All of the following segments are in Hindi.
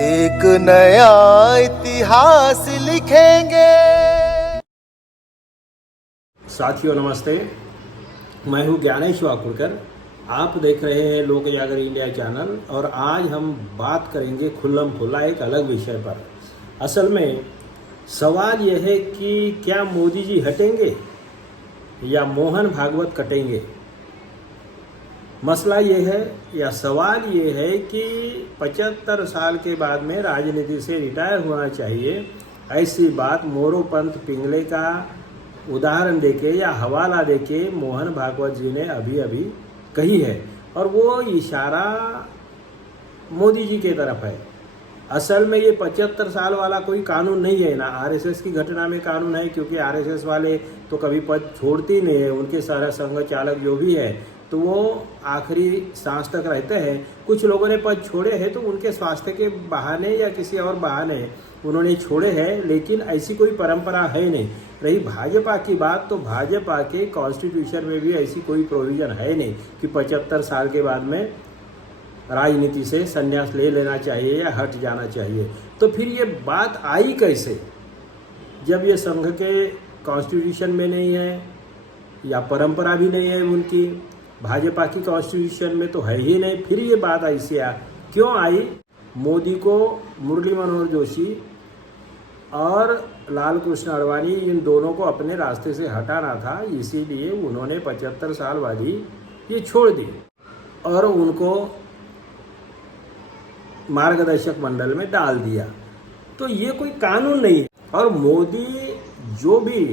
एक नया इतिहास लिखेंगे। साथियों नमस्ते, मैं हूं ज्ञानेश वाकुड़कर। आप देख रहे हैं लोक जागर इंडिया चैनल और आज हम बात करेंगे खुल्लम खुल्ला एक अलग विषय पर। असल में सवाल यह है कि क्या मोदी जी हटेंगे या मोहन भागवत कटेंगे। मसला ये है या सवाल ये है कि 75 साल के बाद में राजनीति से रिटायर होना चाहिए, ऐसी बात मोरोपंत पिंगले का उदाहरण देके या हवाला देके मोहन भागवत जी ने अभी कही है और वो इशारा मोदी जी की तरफ है। असल में ये 75 साल वाला कोई कानून नहीं है ना, आरएसएस की घटना में कानून है, क्योंकि आरएसएस वाले तो कभी पद छोड़ते ही नहीं है। उनके सारा संघ चालक जो भी है तो वो आखिरी सांस तक रहते हैं। कुछ लोगों ने पद छोड़े हैं तो उनके स्वास्थ्य के बहाने या किसी और बहाने उन्होंने छोड़े हैं, लेकिन ऐसी कोई परंपरा है नहीं। रही भाजपा की बात, तो भाजपा के कॉन्स्टिट्यूशन में भी ऐसी कोई प्रोविज़न है नहीं कि 75 साल के बाद में राजनीति से संन्यास ले लेना चाहिए या हट जाना चाहिए। तो फिर ये बात आई कैसे, जब ये संघ के कॉन्स्टिट्यूशन में नहीं है या परंपरा भी नहीं है उनकी, भाजपा की कॉन्स्टिट्यूशन में तो है ही नहीं, फिर ये बात ऐसी क्यों आई। मोदी को मुरली मनोहर जोशी और लाल कृष्ण आडवाणी इन दोनों को अपने रास्ते से हटाना था, इसीलिए उन्होंने 75 साल वाली ये छोड़ दी और उनको मार्गदर्शक मंडल में डाल दिया। तो ये कोई कानून नहीं है और मोदी जो भी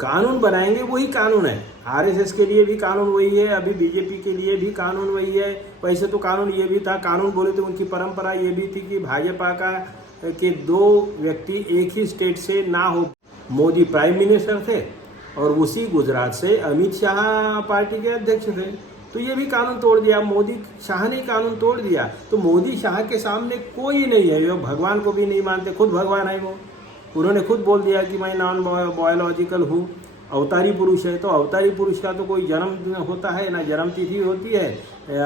कानून बनाएंगे वही कानून है। आरएसएस के लिए भी कानून वही है, अभी बीजेपी के लिए भी कानून वही है। वैसे तो कानून ये भी था, कानून बोले तो उनकी परंपरा ये भी थी कि भाजपा के 2 व्यक्ति एक ही स्टेट से ना हो। मोदी प्राइम मिनिस्टर थे और उसी गुजरात से अमित शाह पार्टी के अध्यक्ष थे, तो ये भी कानून तोड़ दिया। मोदी शाह ने कानून तोड़ दिया। तो मोदी शाह के सामने कोई नहीं है, जो भगवान को भी नहीं मानते, खुद भगवान है वो। उन्होंने खुद बोल दिया कि मैं नॉन बायोलॉजिकल हूँ, अवतारी पुरुष है। तो अवतारी पुरुष का तो कोई जन्म होता है ना जन्म तिथि होती है,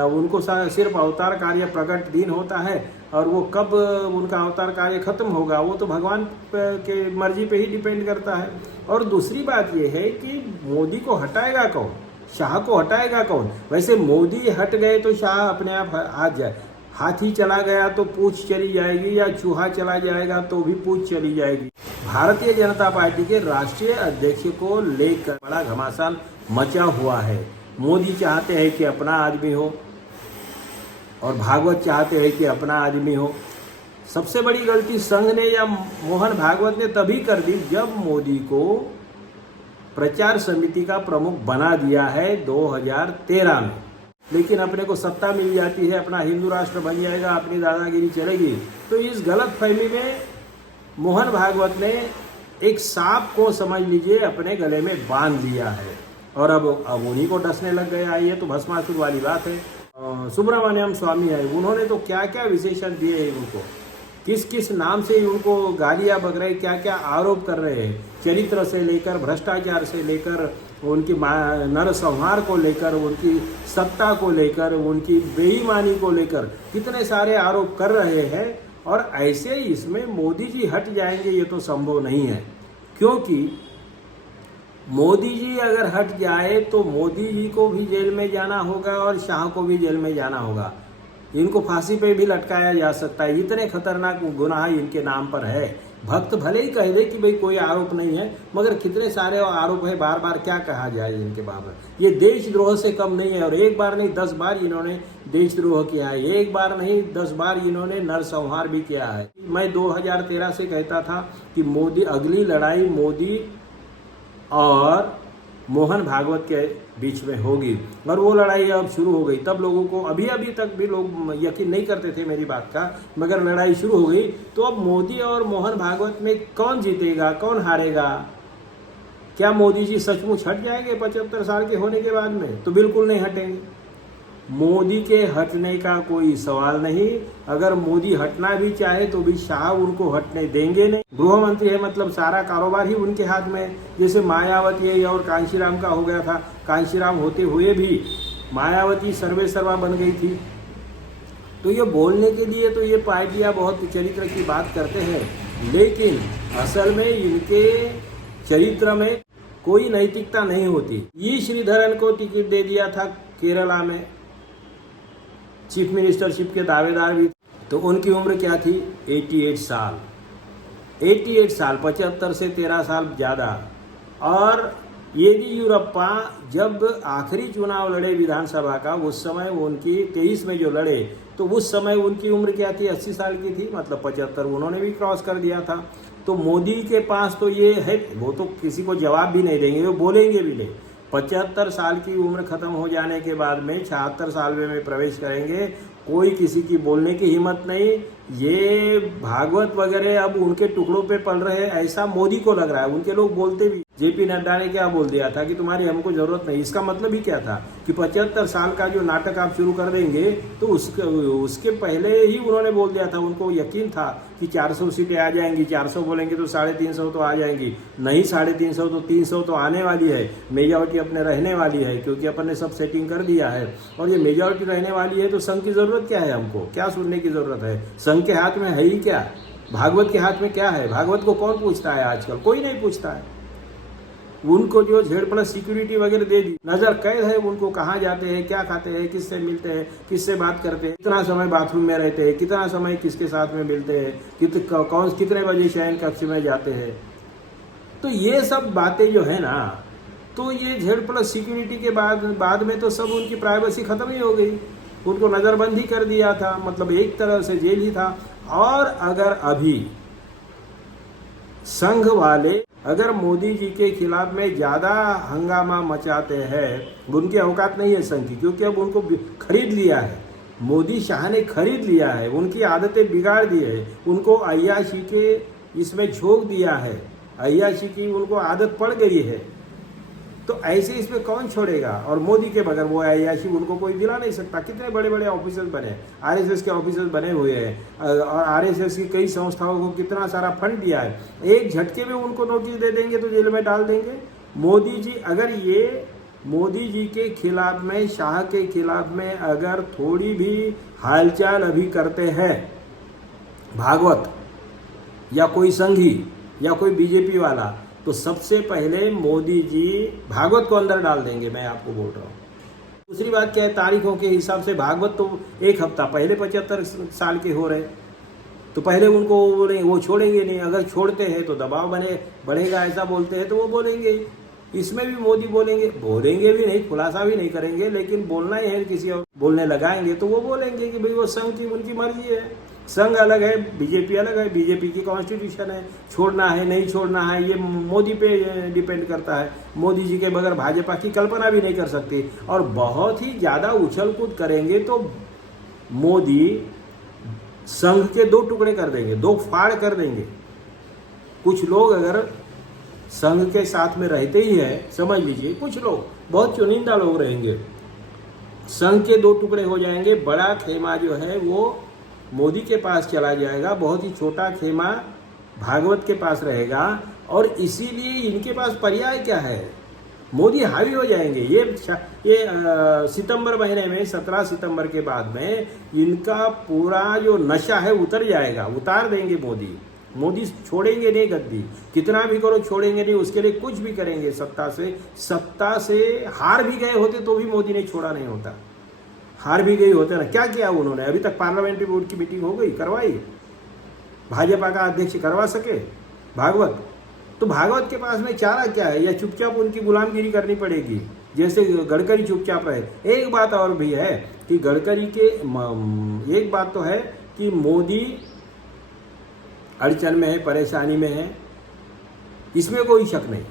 उनको सिर्फ अवतार कार्य प्रकट दिन होता है और वो कब उनका अवतार कार्य खत्म होगा वो तो भगवान के मर्जी पे ही डिपेंड करता है। और दूसरी बात ये है कि मोदी को हटाएगा कौन, शाह को हटाएगा कौन। वैसे मोदी हट गए तो शाह अपने आप आ जाए। हाथी चला गया तो पूंछ चली जाएगी, या चूहा चला जाएगा तो भी पूंछ चली जाएगी। भारतीय जनता पार्टी के राष्ट्रीय अध्यक्ष को लेकर बड़ा घमासान मचा हुआ है। मोदी चाहते हैं कि अपना आदमी हो और भागवत चाहते हैं कि अपना आदमी हो। सबसे बड़ी गलती संघ ने या मोहन भागवत ने तभी कर दी जब मोदी को प्रचार समिति का प्रमुख बना दिया है 2013 में। लेकिन अपने को सत्ता मिल जाती है, अपना हिंदू राष्ट्र बन जाएगा, अपनी दादागिरी चलेगी। तो इस गलत फहमी में मोहन भागवत ने एक सांप को समझ लीजिए अपने गले में बांध लिया है और अब उन्हीं को डसने लग गया। ये तो भस्मासुर वाली बात है। सुब्रमण्यम स्वामी है, उन्होंने तो क्या क्या विशेषण दिए हैं उनको, किस किस नाम से उनको गालियाँ बक रहे, क्या क्या आरोप कर रहे हैं, चरित्र से लेकर भ्रष्टाचार से लेकर उनकी नरसंहार को लेकर, उनकी सत्ता को लेकर, उनकी बेईमानी को लेकर कितने सारे आरोप कर रहे हैं। और ऐसे इसमें मोदी जी हट जाएंगे ये तो संभव नहीं है, क्योंकि मोदी जी अगर हट जाए तो मोदी जी को भी जेल में जाना होगा और शाह को भी जेल में जाना होगा। इनको फांसी पे भी लटकाया जा सकता है, इतने खतरनाक गुनाह इनके नाम पर है। भक्त भले ही कह दे कि भाई कोई आरोप नहीं है, मगर कितने सारे आरोप है, बार बार क्या कहा जाए इनके बाबत। ये देशद्रोह से कम नहीं है और एक बार नहीं 10 बार इन्होंने देशद्रोह किया है, एक बार नहीं 10 बार इन्होंने नरसंहार भी किया है। मैं 2013 से कहता था कि मोदी अगली लड़ाई मोदी और मोहन भागवत के बीच में होगी और वो लड़ाई अब शुरू हो गई। तब लोगों को अभी तक भी लोग यकीन नहीं करते थे मेरी बात का, मगर लड़ाई शुरू हो गई। तो अब मोदी और मोहन भागवत में कौन जीतेगा, कौन हारेगा। क्या मोदी जी सचमुच हट जाएंगे 75 साल के होने के बाद में? तो बिल्कुल नहीं हटेंगे। मोदी के हटने का कोई सवाल नहीं। अगर मोदी हटना भी चाहे तो भी शाह उनको हटने देंगे नहीं। गृह मंत्री है, मतलब सारा कारोबार ही उनके हाथ में है। जैसे मायावती और कांशीराम का हो गया था, कांशीराम होते हुए भी मायावती सर्वे सर्वा बन गई थी। तो ये बोलने के लिए तो ये पार्टियां बहुत चरित्र की बात करते हैं, लेकिन असल में इनके चरित्र में कोई नैतिकता नहीं होती। ई श्रीधरन को टिकट दे दिया था केरला में, चीफ मिनिस्टरशिप के दावेदार भी, तो उनकी उम्र क्या थी? 88 साल। 88 साल, 75 से 13 साल ज़्यादा। और येदियुरप्पा जब आखिरी चुनाव लड़े विधानसभा का, उस समय उनकी 23 में जो लड़े, तो उस समय उनकी उम्र क्या थी? 80 साल की थी, मतलब 75 उन्होंने भी क्रॉस कर दिया था। तो मोदी के पास तो ये है, वो तो किसी को जवाब भी नहीं देंगे, वो बोलेंगे भी नहीं। 75 साल की उम्र खत्म हो जाने के बाद में 76 साल में प्रवेश करेंगे, कोई किसी की बोलने की हिम्मत नहीं। ये भागवत वगैरह अब उनके टुकड़ों पे पल रहे हैं, ऐसा मोदी को लग रहा है। उनके लोग बोलते भी, जेपी नड्डा ने क्या बोल दिया था कि तुम्हारी हमको जरूरत नहीं। इसका मतलब ही क्या था कि 75 साल का जो नाटक आप शुरू कर देंगे, तो उसके पहले ही उन्होंने बोल दिया था। उनको यकीन था कि 400 सीटें आ जाएंगी, 400 बोलेंगे तो 350 तो आ जाएंगी, नहीं 350 तो 300 तो आने वाली है। मेजॉरिटी अपने रहने वाली है, क्योंकि अपन ने सब सेटिंग कर दिया है। और ये मेजॉरिटी रहने वाली है, तो संघ की जरूरत क्या है? हमको क्या सुनने की जरूरत है? संघ के हाथ में है ही क्या? भागवत के हाथ में क्या है? भागवत को कौन पूछता है आजकल? कोई नहीं पूछता है। उनको जो Z+ सिक्योरिटी वगैरह दे दी, नजर कैद है उनको, कहाँ जाते हैं, क्या खाते हैं, किससे मिलते हैं, किससे बात करते हैं, कितना समय बाथरूम में रहते हैं, कितना समय किसके साथ में मिलते हैं, कितने बजे शयन कक्ष में जाते हैं। तो ये सब बातें जो है ना, तो ये Z+ सिक्योरिटी के बाद में तो सब उनकी प्राइवेसी खत्म ही हो गई। उनको नजरबंदी कर दिया था, मतलब एक तरह से जेल ही था। और अगर अभी संघ वाले अगर मोदी जी के खिलाफ में ज्यादा हंगामा मचाते हैं, उनकी औकात नहीं है संघ की, क्योंकि अब उनको खरीद लिया है, मोदी शाह ने खरीद लिया है, उनकी आदतें बिगाड़ दी है, उनको अय्याशी के इसमें झोंक दिया है, अय्याशी की उनको आदत पड़ गई है। तो ऐसे इसमें कौन छोड़ेगा? और मोदी के बगैर वो अय्याशी उनको कोई दिला नहीं सकता। कितने बड़े बड़े ऑफिसर्स बने, RSS के ऑफिसर्स बने हुए हैं, और RSS की कई संस्थाओं को कितना सारा फंड दिया है। एक झटके में उनको नोटिस दे देंगे तो जेल में डाल देंगे। मोदी जी अगर ये मोदी जी के खिलाफ में, शाह के खिलाफ में अगर थोड़ी भी हालचाल अभी करते हैं भागवत या कोई संघी या कोई बीजेपी वाला, तो सबसे पहले मोदी जी भागवत को अंदर डाल देंगे, मैं आपको बोल रहा हूँ। दूसरी बात क्या है, तारीखों के हिसाब से भागवत तो एक हफ्ता पहले 75 साल के हो रहे, तो पहले उनको वो छोड़ेंगे नहीं। अगर छोड़ते हैं तो दबाव बढ़ेगा, ऐसा बोलते हैं तो वो बोलेंगे। इसमें भी मोदी बोलेंगे भी नहीं, खुलासा भी नहीं करेंगे, लेकिन बोलना ही है, किसी और बोलने लगाएंगे तो वो बोलेंगे कि भाई वो संघ की उनकी मर्जी है। संघ अलग है, बीजेपी अलग है, बीजेपी की कॉन्स्टिट्यूशन है, छोड़ना है नहीं छोड़ना है ये मोदी पे डिपेंड करता है। मोदी जी के बगैर भाजपा की कल्पना भी नहीं कर सकती। और बहुत ही ज़्यादा उछल कूद करेंगे तो मोदी संघ के 2 टुकड़े कर देंगे, 2 फाड़ कर देंगे। कुछ लोग अगर संघ के साथ में रहते ही हैं, समझ लीजिए कुछ लोग, बहुत चुनिंदा लोग रहेंगे, संघ के 2 टुकड़े हो जाएंगे। बड़ा खेमा जो है वो मोदी के पास चला जाएगा, बहुत ही छोटा खेमा भागवत के पास रहेगा। और इसीलिए इनके पास पर्याय क्या है, मोदी हावी हो जाएंगे। ये सितंबर महीने में 17 सितंबर के बाद में इनका पूरा जो नशा है उतर जाएगा, उतार देंगे मोदी छोड़ेंगे नहीं गद्दी, कितना भी करो छोड़ेंगे नहीं, उसके लिए कुछ भी करेंगे। सत्ता से हार भी गए होते तो भी मोदी ने छोड़ा नहीं होता, हार भी गई होते ना। क्या किया उन्होंने? अभी तक पार्लियामेंट्री बोर्ड की मीटिंग हो गई, करवाई, भाजपा का अध्यक्ष करवा सके भागवत? तो भागवत के पास में चारा क्या है? या चुपचाप उनकी गुलामगिरी करनी पड़ेगी, जैसे गडकरी चुपचाप रहे। एक बात और भी है कि गडकरी के एक बात तो है कि मोदी अड़चन में है, परेशानी में है, इसमें कोई शक नहीं।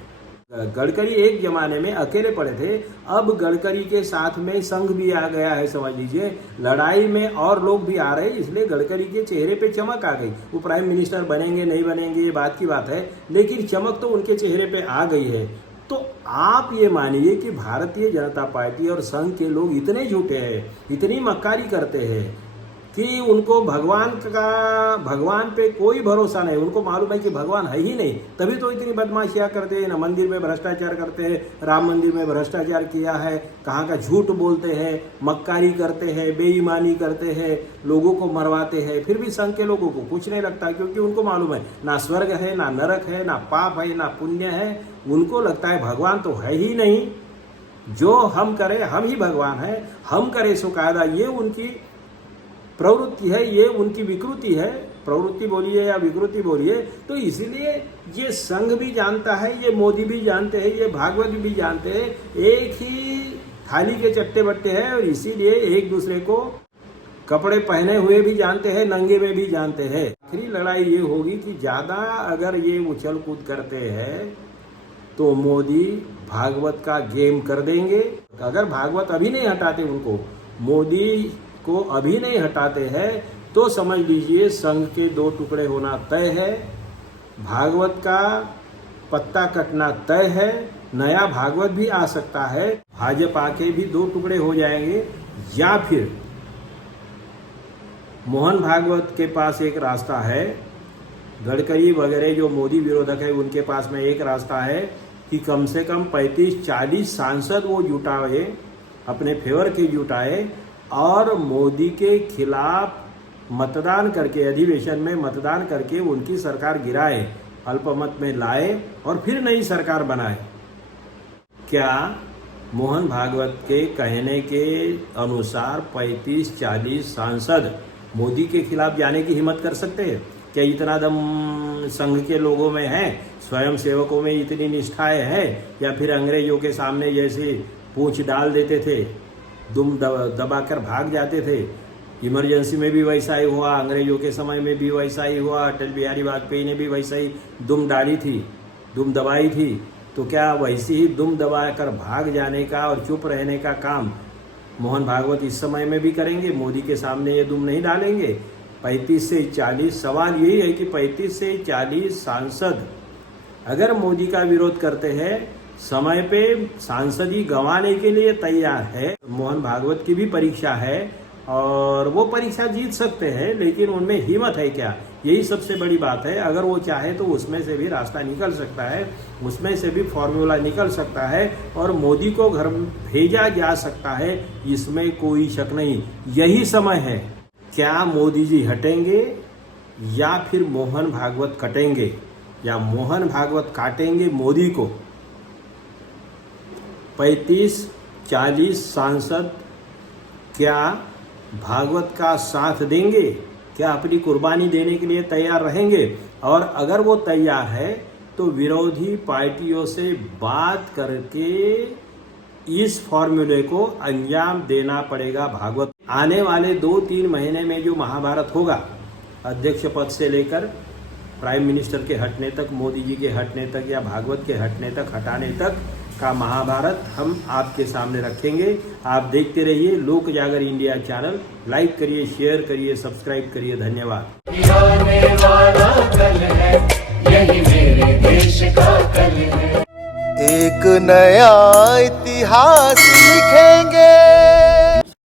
गडकरी एक जमाने में अकेले पड़े थे, अब गडकरी के साथ में संघ भी आ गया है, समझ लीजिए। लड़ाई में और लोग भी आ रहे हैं, इसलिए गडकरी के चेहरे पे चमक आ गई। वो प्राइम मिनिस्टर बनेंगे नहीं बनेंगे ये बात की बात है, लेकिन चमक तो उनके चेहरे पे आ गई है। तो आप ये मानिए कि भारतीय जनता पार्टी और संघ के लोग इतने झूठे हैं, इतनी मक्कारी करते हैं कि उनको भगवान पे कोई भरोसा नहीं, उनको मालूम है कि भगवान है ही नहीं, तभी तो इतनी बदमाशियां करते हैं ना, मंदिर में भ्रष्टाचार करते हैं, राम मंदिर में भ्रष्टाचार किया है, कहाँ का झूठ बोलते हैं, मक्कारी करते हैं, बेईमानी करते हैं, लोगों को मरवाते हैं, फिर भी संघ के लोगों को कुछ नहीं लगता, क्योंकि उनको मालूम है ना स्वर्ग है, ना नरक है, ना पाप है, ना पुण्य है। उनको लगता है भगवान तो है ही नहीं, जो हम करें हम ही भगवान है, हम करें सो कायदा, ये उनकी प्रवृत्ति है, ये उनकी विकृति है, प्रवृत्ति बोलिए या विकृति बोलिए। तो इसलिए ये संघ भी जानता है, ये मोदी भी जानते हैं, ये भागवत भी जानते हैं, एक ही थाली के चट्टे बट्टे हैं, और इसीलिए एक दूसरे को कपड़े पहने हुए भी जानते हैं, नंगे में भी जानते हैं। आखिरी लड़ाई ये होगी कि ज्यादा अगर ये उछल कूद करते हैं तो मोदी भागवत का गेम कर देंगे। अगर भागवत अभी नहीं हटाते, उनको मोदी को अभी नहीं हटाते हैं, तो समझ लीजिए संघ के दो टुकड़े होना तय है, भागवत का पत्ता कटना तय है, नया भागवत भी आ सकता है, भाजपा के भी दो टुकड़े हो जाएंगे, या फिर मोहन भागवत के पास एक रास्ता है, गडकरी वगैरह जो मोदी विरोधक है उनके पास में एक रास्ता है कि कम से कम 35-40 सांसद वो जुटाए, अपने फेवर के जुटाए, और मोदी के खिलाफ मतदान करके, अधिवेशन में मतदान करके उनकी सरकार गिराए, अल्पमत में लाए और फिर नई सरकार बनाए। क्या मोहन भागवत के कहने के अनुसार 35-40 सांसद मोदी के खिलाफ जाने की हिम्मत कर सकते हैं? क्या इतना दम संघ के लोगों में है, स्वयं सेवकों में इतनी निष्ठाएं है, या फिर अंग्रेजों के सामने जैसे पूंछ डाल देते थे, दुम दबाकर भाग जाते थे? इमरजेंसी में भी वैसा ही हुआ, अंग्रेजों के समय में भी वैसा ही हुआ, अटल बिहारी वाजपेयी ने भी वैसा ही दुम डाली थी, दुम दबाई थी। तो क्या वैसी ही दुम दबाकर भाग जाने का और चुप रहने का काम मोहन भागवत इस समय में भी करेंगे? मोदी के सामने ये दुम नहीं डालेंगे? 35 से 40, सवाल यही है कि 35 से 40 सांसद अगर मोदी का विरोध करते हैं, समय पे सांसदी गंवाने के लिए तैयार है। मोहन भागवत की भी परीक्षा है और वो परीक्षा जीत सकते हैं, लेकिन उनमें हिम्मत है क्या, यही सबसे बड़ी बात है। अगर वो चाहे तो उसमें से भी रास्ता निकल सकता है, उसमें से भी फॉर्मूला निकल सकता है और मोदी को घर भेजा जा सकता है, इसमें कोई शक नहीं। यही समय है, क्या मोदी जी हटेंगे या फिर मोहन भागवत कटेंगे, या मोहन भागवत काटेंगे मोदी को? 35-40 सांसद क्या भागवत का साथ देंगे? क्या अपनी कुर्बानी देने के लिए तैयार रहेंगे? और अगर वो तैयार है तो विरोधी पार्टियों से बात करके इस फॉर्मूले को अंजाम देना पड़ेगा भागवत। आने वाले 2-3 महीने में जो महाभारत होगा, अध्यक्ष पद से लेकर प्राइम मिनिस्टर के हटने तक, मोदी जी के हटने तक, या भागवत के हटने तक, हटाने तक का महाभारत हम आपके सामने रखेंगे। आप देखते रहिए लोक जागर इंडिया चैनल। लाइक करिए, शेयर करिए, सब्सक्राइब करिए। धन्यवाद। आने वाला कल है, यही मेरे देश का कल है। एक नया इतिहास लिखेंगे।